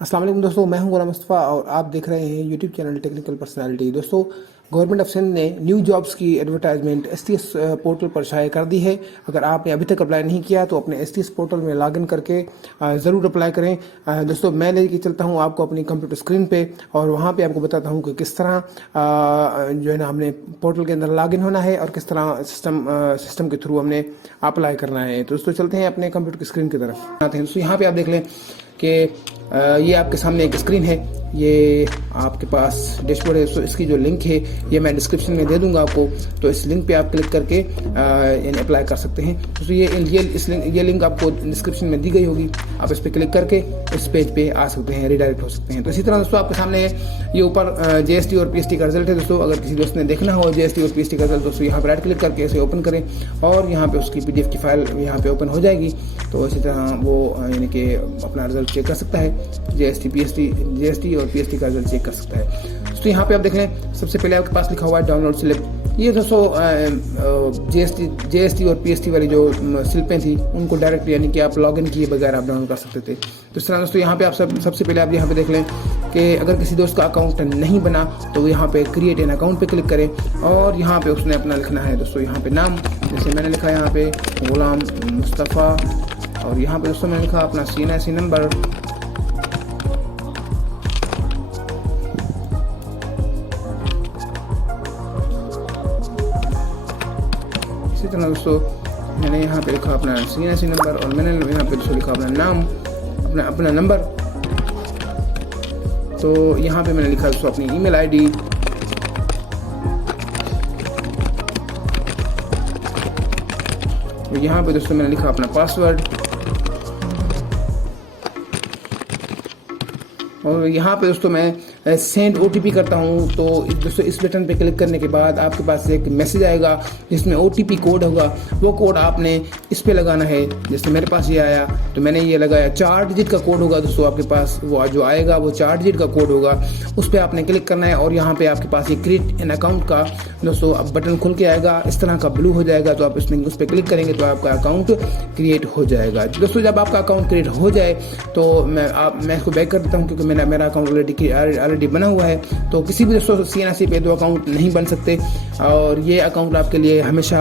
अस्सलाम वालेकुम दोस्तों, मैं हूं गुलाम मुस्तफ़ा और आप देख रहे हैं यूट्यूब चैनल टेक्निकल पर्सनालिटी। दोस्तों, गवर्नमेंट ऑफ सिंध ने न्यू जॉब्स की एडवर्टाइजमेंट STS पोर्टल पर शाया कर दी है। अगर आपने अभी तक अप्लाई नहीं किया तो अपने STS पोर्टल में लॉगिन करके ज़रूर अप्लाई करें। दोस्तों, मैं लेके चलता हूं आपको अपनी कंप्यूटर स्क्रीन पे और वहां पे आपको बताता हूं कि किस तरह जो है ना हमने पोर्टल के अंदर लॉगिन होना है और किस तरह सिस्टम के थ्रू हमने अप्लाई करना है। तो दोस्तों, चलते हैं अपने कंप्यूटर की स्क्रीन की तरफ आते हैं। दोस्तों, यहाँ पे आप देख लें कि ये आपके सामने एक स्क्रीन है, ये आपके पास डैशबोर्ड है। तो इसकी जो लिंक है ये मैं डिस्क्रिप्शन में दे दूंगा आपको, तो इस लिंक पे आप क्लिक करके यानी अप्लाई कर सकते हैं। तो ये लिंक आपको डिस्क्रिप्शन में दी गई होगी, आप इस पर क्लिक करके इस पेज पे आ सकते हैं, रिडायरेक्ट हो सकते हैं। तो इसी तरह दोस्तों आपके सामने ये ऊपर GST और PST का रिजल्ट है। दोस्तों, अगर किसी दोस्त ने देखना हो GST और PST का रिजल्ट, दोस्तों यहाँ पर राइट क्लिक करके इसे ओपन करें और यहाँ पे उसकी PDF की फाइल यहाँ पे ओपन हो जाएगी। तो इसी तरह वो यानी कि अपना रिजल्ट चेक कर सकता है, GST और PST का रिजल्ट चेक कर सकता है। तो यहाँ पे आप देख लें, सबसे पहले आपके पास लिखा हुआ है डाउनलोड स्लिप। ये दोस्तों GST और PST वाली जो स्लिपें थी उनको डायरेक्ट यानी कि आप लॉगिन किए बगैर आप डाउनलोड कर सकते थे। तो इस तरह दोस्तों यहाँ पे आप सबसे पहले आप यहाँ पे देख लें कि अगर किसी दोस्त का अकाउंट नहीं बना तो वो यहाँ पे क्रिएट एन अकाउंट पे क्लिक करें और यहाँ पे उसने अपना लिखना है दोस्तों यहाँ पे नाम, जैसे मैंने लिखा है यहाँ पे गुलाम मुस्तफ़ा, और यहाँ पे दोस्तों मैंने लिखा अपना CNIC नंबर, इसी तरह दोस्तों मैंने यहाँ पे लिखा अपना CNIC नंबर और मैंने यहाँ पे दोस्तों लिखा अपना नाम, अपना नंबर। तो यहाँ पे मैंने लिखा दोस्तों अपनी ईमेल ID, और यहाँ पे दोस्तों मैंने लिखा अपना पासवर्ड, और यहाँ पे दोस्तों मैं सेंड OTP करता हूँ। तो दोस्तों इस बटन पे क्लिक करने के बाद आपके पास एक मैसेज आएगा जिसमें OTP कोड होगा, वो कोड आपने इस पे लगाना है। जैसे मेरे पास ये आया तो मैंने ये लगाया, 4 डिजिट का कोड होगा दोस्तों आपके पास, वो जो आएगा वो 4 डिजिट का कोड होगा, उस पर आपने क्लिक करना है और यहाँ पे आपके पास ये क्रिएट एन अकाउंट का दोस्तों अब बटन खुल के आएगा, इस तरह का ब्लू हो जाएगा। तो आप उस पर क्लिक करेंगे तो आपका अकाउंट क्रिएट हो जाएगा। दोस्तों, जब आपका अकाउंट क्रिएट हो जाए तो मैं इसको बैक कर देता हूँ क्योंकि मेरा अकाउंट ऑलरेडी बना हुआ है। तो किसी भी दोस्तों CNIC पे 2 अकाउंट नहीं बन सकते और ये अकाउंट आपके लिए हमेशा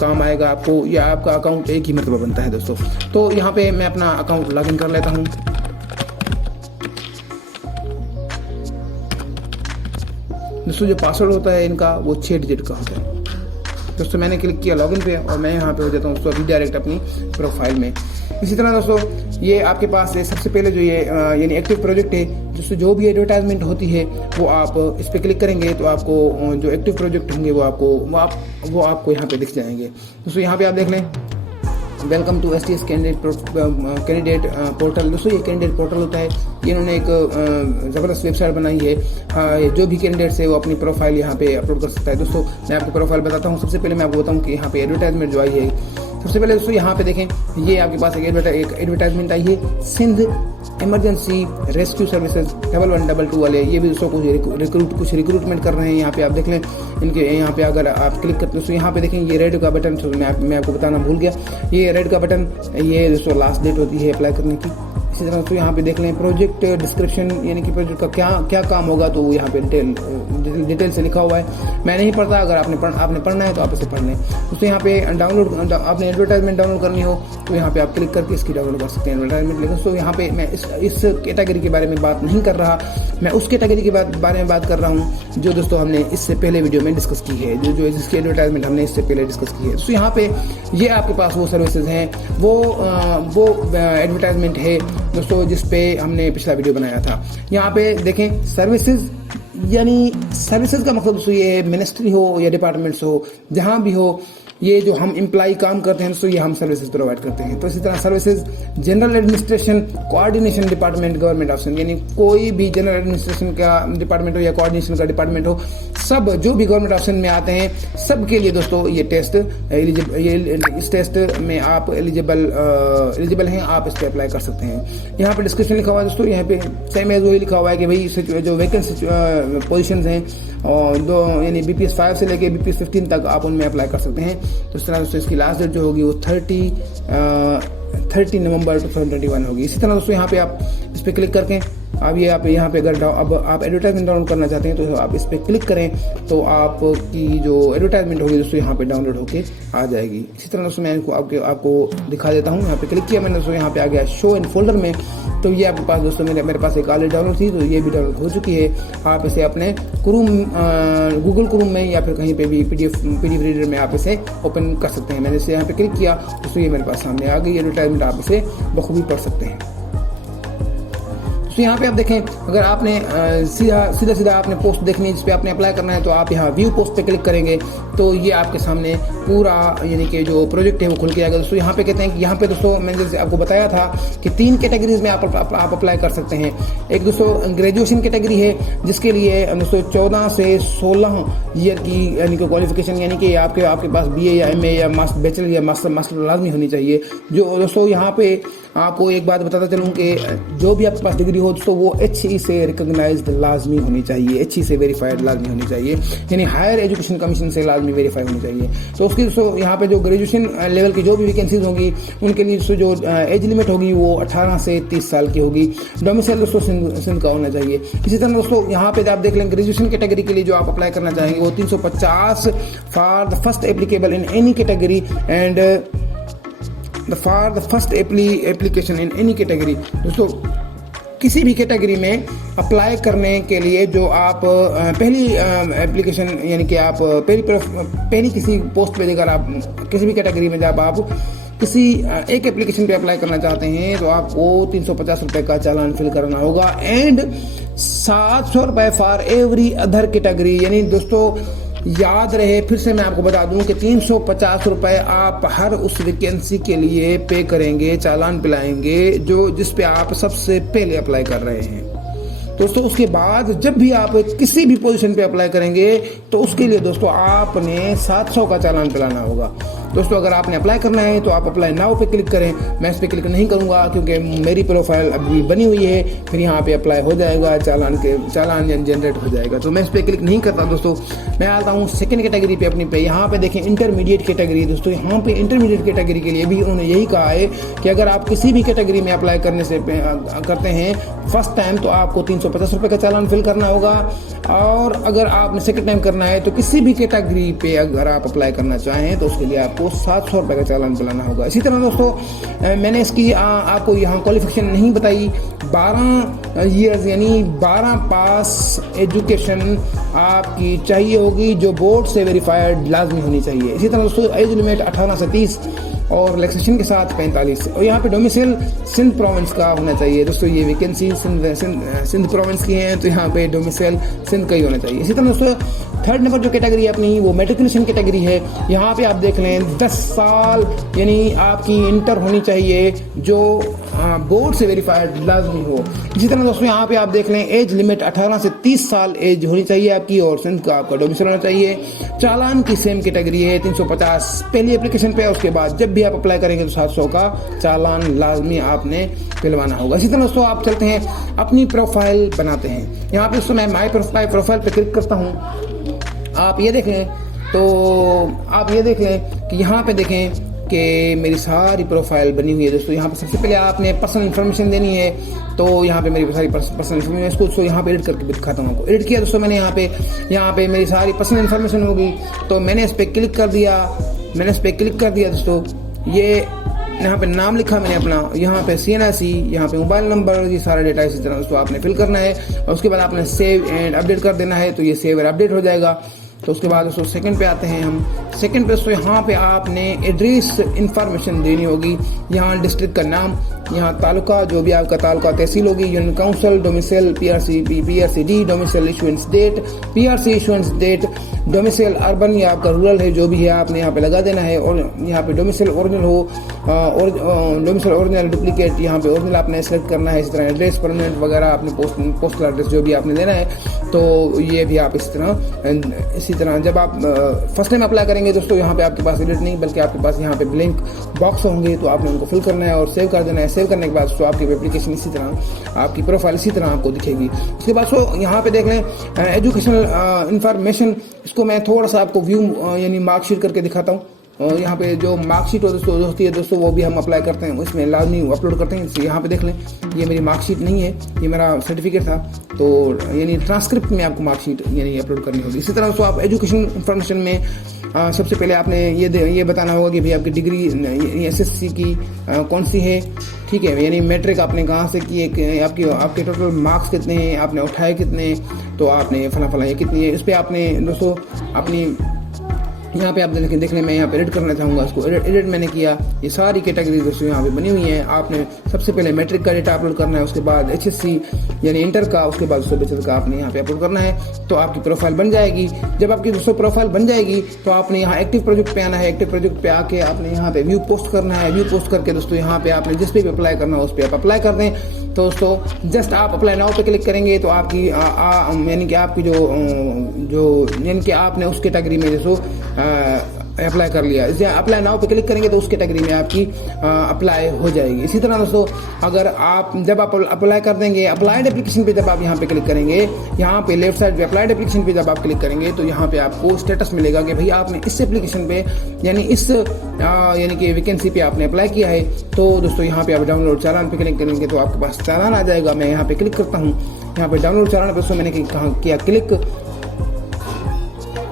काम आएगा आपको, या आपका अकाउंट एक ही मतलब बनता है दोस्तों। तो यहाँ पे मैं अपना अकाउंट लॉगिन कर लेता हूँ। दोस्तों, जो पासवर्ड होता है इनका वो 6 डिजिट का होता है। दोस्तों, मैंने क्लिक किया लॉगिन पे और मैं यहाँ पे हो जाता हूँ दोस्तों डायरेक्ट अपनी प्रोफाइल में। इसी तरह दोस्तों ये आपके पास सबसे पहले जो ये यानी एक्टिव प्रोजेक्ट है, दोस्तों जो भी एडवर्टाइजमेंट होती है वो आप इस पर क्लिक करेंगे तो आपको जो एक्टिव प्रोजेक्ट होंगे वो आपको यहाँ पे दिख जाएंगे। दोस्तों, यहाँ पे आप देख लें, welcome to STS candidate portal. दोस्तों, ये कैंडिडेट पोर्टल होता है, ये इन्होंने एक ज़बरदस्त वेबसाइट बनाई है। जो भी कैंडिडेट्स है वो अपनी प्रोफाइल यहाँ पे अपलोड कर सकता है। दोस्तों, मैं आपको प्रोफाइल बताता हूँ। सबसे पहले मैं आपको बताऊँ कि यहाँ पे एडवर्टाइजमेंट जो आई है, सबसे पहले दोस्तों यहाँ पे देखें, ये आपके पास एक एडवर्टाइजमेंट आई है, सिंध इमरजेंसी रेस्क्यू सर्विसेज 1112 वाले। ये भी दोस्तों कुछ रिक्रूटमेंट कर रहे हैं। यहाँ पे आप देख लें, इनके यहाँ पे अगर आप क्लिक करते हैं तो यहाँ पे देखें ये रेड का बटन, मैं आपको बताना भूल गया, ये रेड का बटन ये दोस्तों लास्ट डेट होती है अप्लाई करने की। इसी तरह तो यहाँ पे देख लें प्रोजेक्ट डिस्क्रिप्शन, यानी कि प्रोजेक्ट का क्या काम होगा, तो यहाँ पे डिटेल से लिखा हुआ है। मैं नहीं पढ़ता, अगर आपने पढ़ना है तो आप इसे पढ़ लें। उससे यहाँ पे आपने एडवर्टाइजमेंट डाउनलोड करनी हो तो यहाँ पे आप क्लिक करके इसकी डाउनलोड कर सकते हैं एडवर्टाइजमेंट। लेकिन दोस्तों यहाँ पे मैं इस कैटेगरी के बारे में बात नहीं कर रहा, मैं उस कैटेगरी के बारे में बात कर रहा हूँ जो दोस्तों हमने इससे पहले वीडियो में डिस्कस की है, जिसकी एडवर्टाइजमेंट हमने इससे पहले डिस्कस की है। तो यहाँ पे ये आपके पास वो सर्विसेज हैं, वो एडवर्टाइजमेंट है दोस्तों जिस पे हमने पिछला वीडियो बनाया था। यहाँ पे देखें सर्विसेज, यानी सर्विसेज का मतलब दोस्तों ये मिनिस्ट्री हो या डिपार्टमेंट्स हो, जहाँ भी हो, ये जो हम एम्प्लॉय काम करते हैं दोस्तों ये हम सर्विसेज प्रोवाइड करते हैं। तो इसी तरह services general administration coordination department government of Sindh, यानी कोई भी जनरल एडमिनिस्ट्रेशन का डिपार्टमेंट हो या कोऑर्डिनेशन का डिपार्टमेंट हो, सब जो भी गवर्नमेंट ऑफ सिंध में आते हैं सब के लिए दोस्तों ये टेस्ट इस टेस्ट में आप एलिजिबल हैं, आप इस पर अप्लाई कर सकते हैं। यहाँ पे डिस्क्रिप्शन लिखा हुआ है दोस्तों, यहाँ पे सेम एज वही लिखा हुआ है कि भाई जो वैकेंसी पोजिशन हैं और यानी BPS 5 से लेके BPS 15 तक आप उनमें अप्लाई कर सकते हैं। तो इस तरह से इसकी लास्ट डेट जो होगी वो 30 30 नवंबर 2021 होगी। इसी तरह दोस्तों यहाँ पे आप इस पर क्लिक करके अब ये आप यहाँ पे अगर अब आप एडवर्टाइजमेंट डाउनलोड करना चाहते हैं तो आप इस पर क्लिक करें तो आपकी जो एडवर्टाइजमेंट होगी दोस्तों यहाँ पे डाउनलोड होके आ जाएगी। इसी तरह दोस्तों मैं आपको दिखा देता हूँ। यहाँ पे क्लिक किया मैंने दोस्तों, यहाँ पे आ गया शो इन फोल्डर में। तो ये आपके पास दोस्तों मेरे पास एक ऑलरेडी डाउनलोड थी, तो ये भी डाउनलोड हो चुकी है। आप इसे अपने गूगल क्रोम में या फिर कहीं पे भी पीडीएफ रीडर में आप इसे ओपन कर सकते हैं। मैंने इसे यहाँ पे क्लिक किया दोस्तों, ये मेरे पास सामने आ गई एडवर्टाइजमेंट, आप इसे बखूबी पढ़ सकते हैं। तो यहाँ पे आप देखें, अगर आपने सीधा आपने पोस्ट देखनी है जिस पे आपने अप्लाई करना है तो आप यहाँ व्यू पोस्ट पे क्लिक करेंगे तो ये आपके सामने पूरा यानी कि जो प्रोजेक्ट है वो खुल के आएगा। दोस्तों यहाँ पे कहते हैं कि यहाँ पे दोस्तों मैंने जैसे आपको बताया था कि 3 कैटेगरीज में आप अप्लाई कर सकते हैं। एक दोस्तों ग्रेजुएशन कैटेगरी है जिसके लिए दोस्तों 14 से 16 ईयर की यानी कि क्वालिफिकेशन, यानी कि आपके पास BA या MA या बैचलर या मास्टर लाजमी होनी चाहिए। जो दोस्तों यहाँ पे आपको एक बात बताता चलूँ कि जो भी आपके पास डिग्री हो दोस्तों वो HE से रिकॉग्नाइज्ड लाजमी होनी चाहिए, HE से वेरीफाइड लाजमी होनी चाहिए, यानी हायर एजुकेशन कमीशन से लाजमी वेरीफाई होनी चाहिए। तो उसकी दोस्तों यहाँ पे जो ग्रेजुएशन लेवल की जो भी वैकेंसीज होंगी उनके लिए दोस्तों जो एज लिमिट होगी वो 18 से 30 साल की होगी। डोमिसाइल दोस्तों सिंध का होना चाहिए। इसी तरह दोस्तों यहाँ पे आप देख लें ग्रेजुएशन कैटेगरी के लिए जो आप अप्लाई करना चाहेंगे वो 350 for the first applicable in any category and for the first application in any category. दोस्तों किसी भी कैटेगरी में अप्लाई करने के लिए जो आप पहली एप्लीकेशन यानी कि आप पहली किसी पोस्ट पे अगर आप किसी भी कैटेगरी में जब आप किसी एक एप्लीकेशन पे अप्लाई करना चाहते हैं तो आपको 350 रुपये का चालान फिल करना होगा एंड 700 रुपये फॉर एवरी अदर कैटेगरी। यानी दोस्तों याद रहे, फिर से मैं आपको बता दूं कि 350 रुपये आप हर उस वैकेंसी के लिए पे करेंगे, चालान पिलाएंगे जो जिस पे आप सबसे पहले अप्लाई कर रहे हैं। दोस्तों उसके बाद जब भी आप किसी भी पोजीशन पे अप्लाई करेंगे तो उसके लिए दोस्तों आपने 700 का चालान पिलाना होगा। दोस्तों अगर आपने अप्लाई करना है तो आप अप्लाई नाउ पे क्लिक करें। मैं इस पे क्लिक नहीं करूंगा क्योंकि मेरी प्रोफाइल अभी बनी हुई है, फिर यहाँ पे अप्लाई हो जाएगा, चालान जनरेट हो जाएगा, तो मैं इस पे क्लिक नहीं करता। दोस्तों मैं आता हूँ सेकंड कैटेगरी पे अपनी पे। यहाँ पे देखें इंटरमीडिएट कैटेगरी। दोस्तों यहाँ पे इंटरमीडिएट कैटेगरी के लिए भी उन्होंने यही कहा है कि अगर आप किसी भी कैटेगरी में अप्लाई करते हैं फर्स्ट टाइम तो आपको 350 रुपये का चालान फिल करना होगा, और अगर आपने सेकंड टाइम करना है तो किसी भी कैटेगरी पे अगर आप अप्लाई करना चाहें तो उसके लिए आपको 700 रुपये का चालान पिलाना होगा। इसी तरह दोस्तों मैंने इसकी आपको यहाँ क्वालिफिकेशन नहीं बताई। 12 ईयर्स यानी 12 पास एजुकेशन आपकी चाहिए होगी जो बोर्ड से वेरीफाइड लाजमी होनी चाहिए। इसी तरह दोस्तों एज लिमिट 18 से 30 और रिलैक्सेशन के साथ 45 और यहाँ पे डोमिसाइल सिंध प्रोविंस का होना चाहिए। दोस्तों ये वैकेंसी सिंध प्रोविंस की है तो यहाँ पे डोमिसाइल सिंध का ही होना चाहिए। इसी तरह दोस्तों थर्ड नंबर जो कैटेगरी है अपनी वो मेट्रिकुलेशन कैटेगरी है। यहाँ पे आप देख लें 10 साल यानी आपकी इंटर होनी चाहिए जो बोर्ड से वेरीफाइड लाजमी हो। इसी तरह दोस्तों यहाँ पे आप देख लें एज लिमिट 18 से 30 साल एज होनी चाहिए आपकी और सिंध का आपका डोमिसाइल होना चाहिए। चालान की सेम कैटेगरी है 350 पहली एप्लीकेशन पे, उसके बाद जब भी आप अप्लाई करेंगे तो 700 का चालान लाजमी आपने पिलवाना होगा। इसी तरह दोस्तों आप चलते हैं अपनी प्रोफाइल बनाते हैं। यहाँ पे दोस्तों मैं माई प्रोफाइल पे क्लिक करता हूँ। आप ये देख लें कि यहाँ पे देखें कि मेरी सारी प्रोफाइल बनी हुई है। दोस्तों यहाँ पे सबसे पहले आपने पर्सनल इन्फॉर्मेशन देनी है, तो यहाँ पे मेरी सारी पर्सनल इन्फॉर्मेशन इसको दोस्तों यहाँ पे एडिट करके दिखाता हूँ आपको। एडिट किया दोस्तों मैंने यहाँ पे मेरी सारी पर्सनल इन्फॉर्मेशन होगी, तो मैंने इस पर क्लिक कर दिया। दोस्तों ये यहाँ पे नाम लिखा मैंने अपना, यहाँ पे CNIC, यहाँ पे मोबाइल नंबर, ये सारा डेटा इसी तरह दोस्तों आपने फिल करना है और उसके बाद आपने सेव एंड अपडेट कर देना है, तो ये सेव एंड अपडेट हो जाएगा। तो उसके बाद दोस्तों सेकंड पे आते हैं हम। सेकंड पे दोस्तों यहाँ पे आपने एड्रेस इंफॉर्मेशन देनी होगी। यहाँ डिस्ट्रिक्ट का नाम, यहाँ तालुका जो भी आपका तालुका तहसील होगी, union council, domicile PRCD, domicile issuance date, PRC issuance date, domicile urban या आपका रूरल है जो भी है आपने यहाँ पे लगा देना है। और यहाँ पे डोमिसाइल ओरिजिनल हो और डोमिसाइल ओरिजिनल डुप्लीकेट यहाँ पे ओरिजिनल आपने सेलेक्ट करना है। इस तरह एड्रेस परमानेंट वगैरह आपने पोस्टल एड्रेस जो भी आपने देना है, तो ये भी आप इसी तरह जब आप फर्स्ट टाइम अप्लाई करेंगे दोस्तों यहाँ पे आपके पास एडिट नहीं बल्कि आपके पास यहाँ पे ब्लैंक बॉक्स होंगे, तो आपने उनको फिल करना है और सेव कर देना है। सेव करने के बाद दोस्तों आपकी एप्लीकेशन इसी तरह आपकी प्रोफाइल इसी तरह आपको दिखेगी। उसके बाद दोस्तों यहाँ पे देख लें एजुकेशनल इंफॉर्मेशन, इसको मैं थोड़ा सा आपको व्यू यानी मार्कशीट करके दिखाता हूँ। और यहाँ पे जो मार्कशीट होती है दोस्तों वो भी हम अप्लाई करते हैं, इसमें लाजमी अपलोड करते हैं। यहाँ पे देख लें, ये मेरी मार्कशीट नहीं है, ये मेरा सर्टिफिकेट था, तो यानी ट्रांसक्रिप्ट में आपको मार्कशीट यानी अपलोड करनी होगी। इसी तरह दोस्तों आप एजुकेशन इन्फॉर्मेशन में सबसे पहले आपने ये बताना होगा कि भाई आपकी डिग्री SSC की कौन सी है, ठीक है, यानी मैट्रिक आपने कहाँ से की है, आपके टोटल मार्क्स कितने हैं, आपने उठाए कितने, तो आपने फला ये कितनी है। इस पर आपने दोस्तों अपनी यहाँ पे आप देख लें, मैं यहाँ पे एडिट करना चाहूँगा, इसको एडिट मैंने किया। ये सारी कैटेगरी दोस्तों यहाँ पे बनी हुई है। आपने सबसे पहले मैट्रिक का डेटा अपलोड करना है, उसके बाद HSC यानी इंटर का, उसके बाद बैचलर का आपने यहाँ पे अपलोड करना है, तो आपकी प्रोफाइल बन जाएगी। जब आपकी दोस्तों प्रोफाइल बन जाएगी तो आपने यहाँ एक्टिव प्रोजेक्ट पे आना है। एक्टिव प्रोजेक्ट पे आके आपने यहाँ पे व्यू पोस्ट करना है। व्यू पोस्ट करके दोस्तों यहाँ पे आपने जिस पे भी अप्लाई करना है उस पर आप अप्लाई कर दें। तो दोस्तों जस्ट आप अप्लाई नाउ पे क्लिक करेंगे तो आपकी यानी कि आपकी जो यानी कि आपने उस कैटेगरी में जैसो अप्लाई कर लिया, इसे अप्लाई नाउ पे क्लिक करेंगे तो उस कैटेगरी में आपकी अप्लाई हो जाएगी। इसी तरह दोस्तों अगर आप जब आप अप्लाई कर देंगे, अप्लाइड एप्लीकेशन पे जब आप यहाँ पे क्लिक करेंगे, यहाँ पे लेफ्ट साइड पे अप्लाइड एप्लीकेशन पे जब आप क्लिक करेंगे तो यहाँ पे आपको स्टेटस मिलेगा कि भाई आपने इस एप्लीकेशन पे यानी इस यानी कि वैकेंसी पे आपने अप्लाई किया है। तो दोस्तों यहाँ पे आप डाउनलोड चालान पे क्लिक करेंगे तो आपके पास चालान आ जाएगा। मैं यहाँ पे क्लिक करता हूँ, यहाँ पे डाउनलोड चालान पे दोस्तों मैंने किया क्लिक,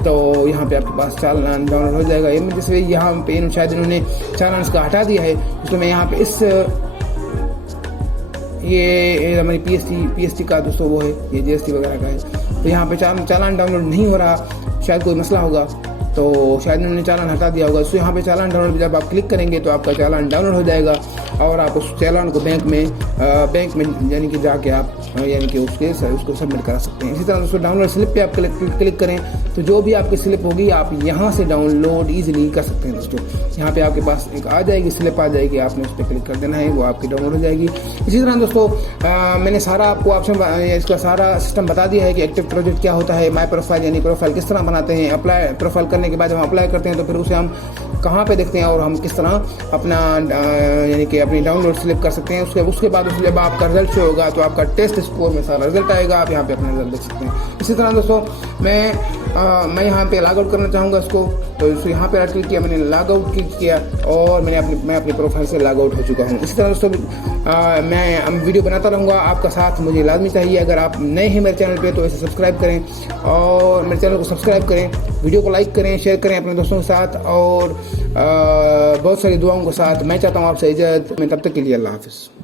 तो यहाँ पे आपके पास चालान डाउनलोड हो जाएगा। जैसे यहाँ पे शायद इन्होंने चालान इसका हटा दिया है, तो मैं यहाँ पे इस ये हमारी PST का दोस्तों वो है, ये GST वगैरह का है, तो यहाँ पे चालान डाउनलोड नहीं हो रहा, शायद कोई मसला होगा, तो शायद इन्होंने चालान हटा दिया होगा। तो यहाँ पे चालान डाउनलोड जब आप क्लिक करेंगे तो आपका चालान डाउनलोड हो जाएगा और आप उस चालान को बैंक में यानी कि जाके आप यानी कि उसको सबमिट करा सकते हैं। इसी तरह दोस्तों डाउनलोड स्लिप पे आप क्लिक करें तो जो भी आपकी स्लिप होगी आप यहाँ से डाउनलोड ईजिली कर सकते हैं दोस्तों। यहाँ पे आपके पास एक आ जाएगी, स्लिप आ जाएगी, आपने उस पर क्लिक कर देना है, वो आपकी डाउनलोड हो जाएगी। इसी तरह दोस्तों मैंने सारा आपको ऑप्शन इसका सारा सिस्टम बता दिया है कि एक्टिव प्रोजेक्ट क्या होता है, माई प्रोफाइल यानी प्रोफाइल किस तरह बनाते हैं, अप्लाई प्रोफाइल करने के बाद हम अप्लाई करते हैं तो फिर उसे हम कहाँ पे देखते हैं और हम किस तरह अपना यानी कि अपनी डाउनलोड स्लिप कर सकते हैं। उसके बाद जब आपका रिजल्ट शो होगा तो आपका टेस्ट स्कोर में सारा रिजल्ट आएगा, आप यहाँ पे अपना रिजल्ट देख सकते हैं। इसी तरह दोस्तों मैं यहाँ पे लॉग आउट करना चाहूँगा इसको, तो यहाँ पे राइट क्लिक किया, मैंने लॉग आउट किया और मैं अपनी प्रोफाइल से लॉग आउट हो चुका हूँ। इसी तरह दोस्तों मैं वीडियो बनाता रहूँगा, आपका साथ मुझे लाजमी चाहिए। अगर आप नए हैं मेरे चैनल पे तो इसे सब्सक्राइब करें और मेरे चैनल को सब्सक्राइब करें, वीडियो को लाइक करें, शेयर करें अपने दोस्तों के साथ और बहुत सारी दुआओं के साथ। मैं चाहता हूँ आपसे इजाज़त, मैं तब तक के लिए अल्लाह हाफ़िज़।